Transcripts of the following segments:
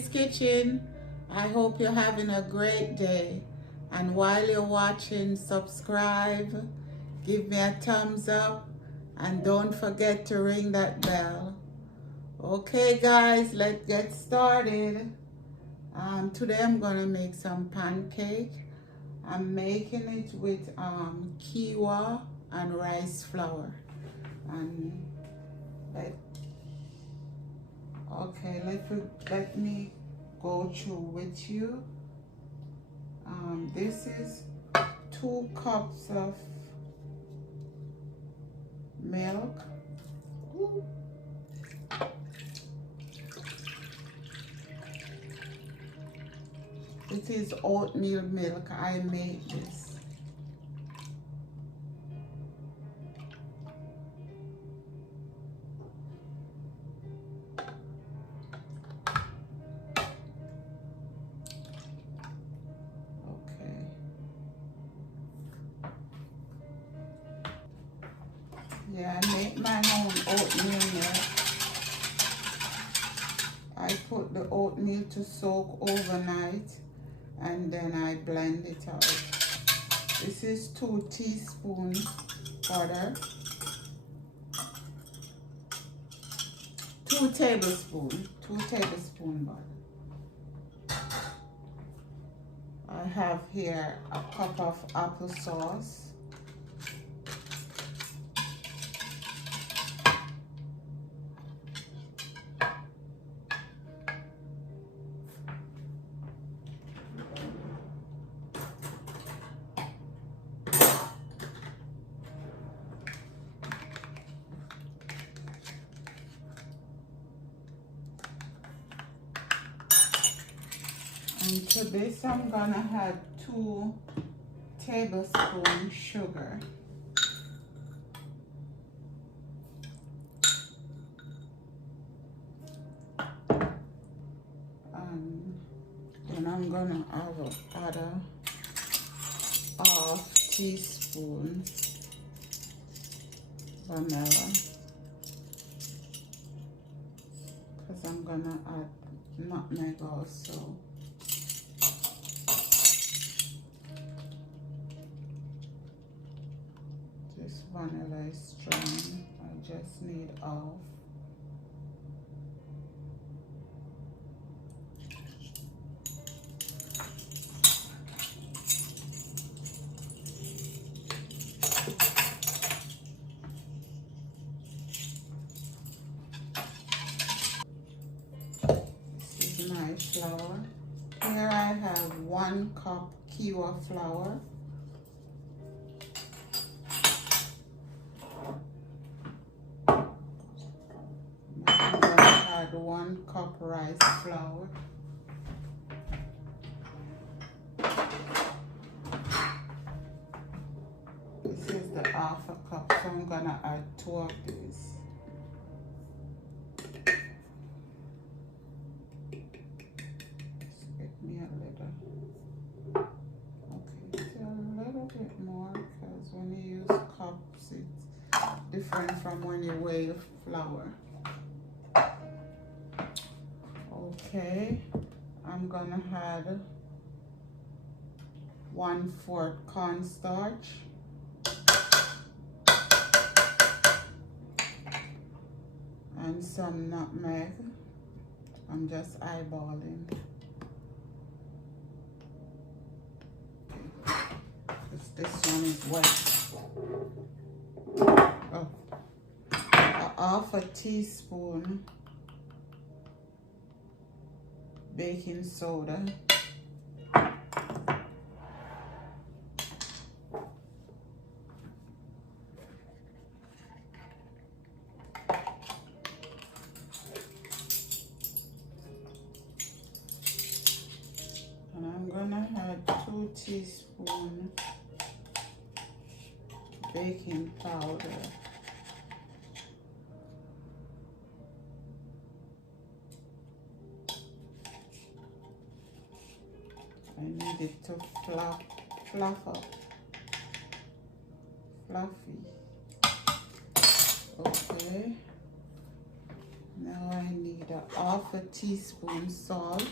Timmy's Kitchen. I hope you're having a great day. And while you're watching, subscribe, give me a thumbs up, and don't forget to ring that bell. Okay guys, let's get started. Today I'm gonna make some pancake. I'm making it with quinoa and rice flour. And let me go through with you. This is 2 cups of milk. It is oatmeal milk. I made this. Yeah, I make my own oatmeal milk. I put the oatmeal to soak overnight and then I blend it out. This is 2 teaspoons butter. 2 tablespoons butter. I have here a cup of applesauce. And to this, I'm gonna add 2 tablespoons sugar. And I'm gonna add a half teaspoon vanilla, because I'm gonna add nutmeg also. This vanilla is strong. I just need half. This is my flour. Here I have 1 cup quinoa flour. I'm going to add 1 cup rice flour. This is the half a cup, so I'm going to add 2 of these. More, because when you use cups it's different from when you weigh the flour. Okay, I'm gonna add 1/4 cornstarch, and some nutmeg. I'm just eyeballing. This one is wet. Oh, half a teaspoon baking soda. And I'm gonna add 2 teaspoons baking powder. I need it to fluff up. Fluffy. Okay. Now I need a half a teaspoon salt.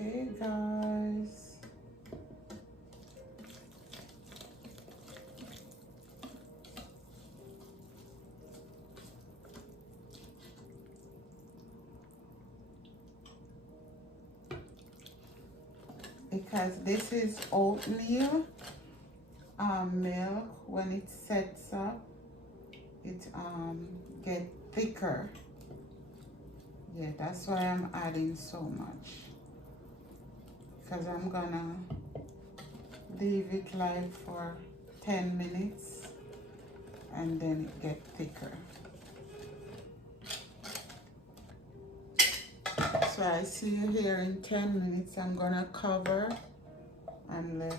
Okay, guys. Because this is oatmeal milk, when it sets up, it get thicker. Yeah, that's why I'm adding so much. Because I'm gonna leave it like for 10 minutes and then it get thicker. So I see you here in 10 minutes. I'm gonna cover and let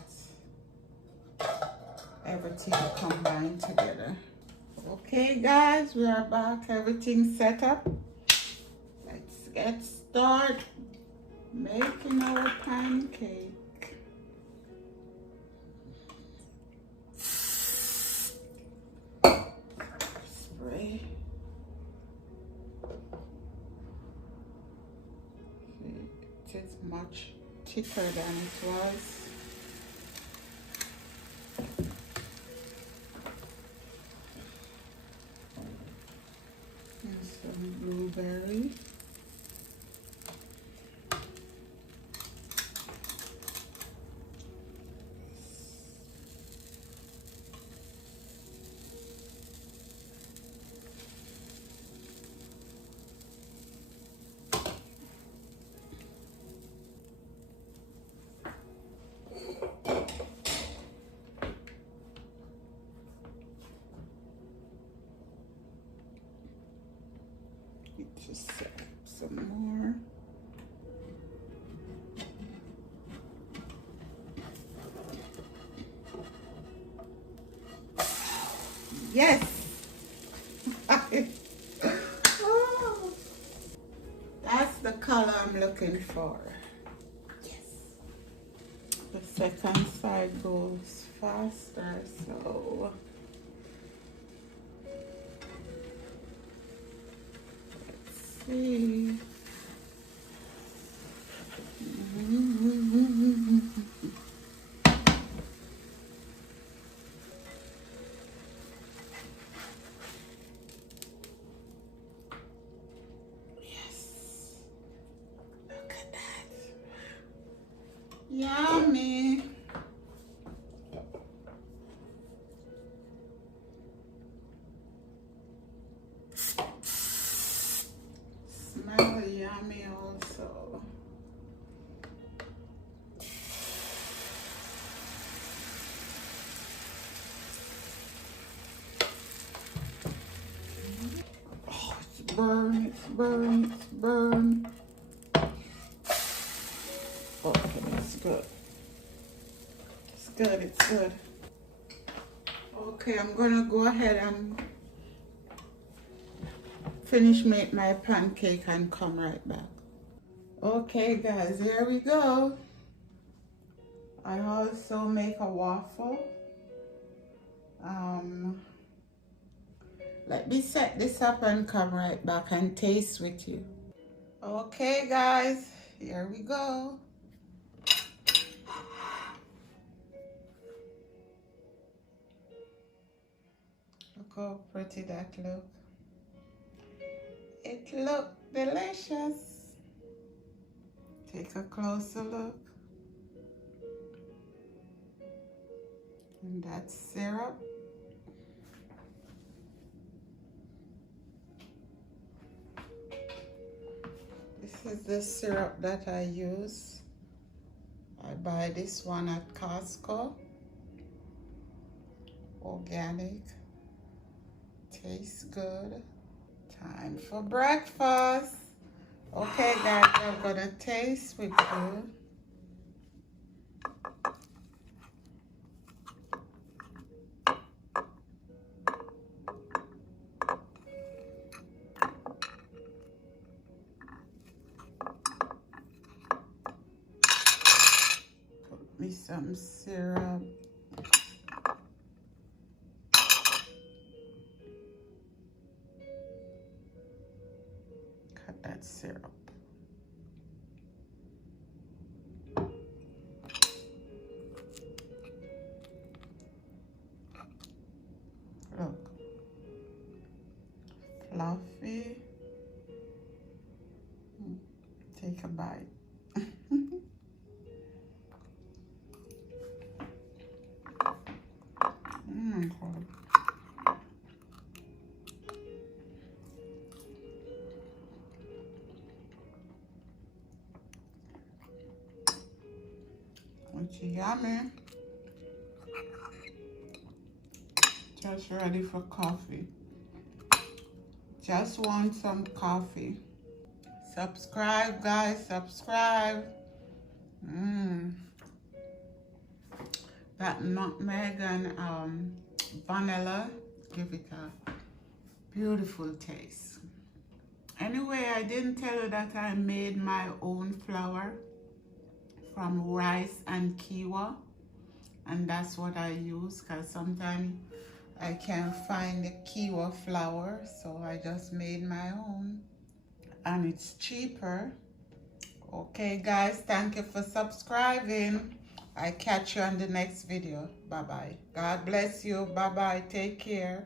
everything combine together. Okay guys, we are back. Everything set up. Let's get started making our pancake. Spray. It is much thicker than it was. And some blueberry. Just set up some more. Yes! Oh, that's the color I'm looking for. Yes. The second side goes faster, so see. Yes. Look at that. Yummy. Smell yummy also. Oh, it's burn, it's burn, it's burn. Okay, it's good. It's good, it's good. Okay, I'm gonna go ahead and finish make my pancake and come right back. Okay guys, here we go. I also make a waffle. Let me set this up and come right back and taste with you. Okay guys, here we go. Look how pretty that look. It look delicious. Take a closer look. And that's syrup. This is the syrup that I use. I buy this one at Costco. Organic. Tastes good. Time for breakfast. Okay guys, I'm gonna taste with you. Put me some syrup. Cut that syrup. Look, fluffy. Take a bite. It's yummy. Just ready for coffee. Just want some coffee. Subscribe, guys, subscribe. That nutmeg and vanilla give it a beautiful taste. Anyway, I didn't tell you that I made my own flour from rice and quinoa, and that's what I use because sometimes I can't find the quinoa flour, so I just made my own, and it's cheaper. Okay guys, thank you for subscribing. I catch you on the next video. Bye bye. God bless you. Bye bye. Take care.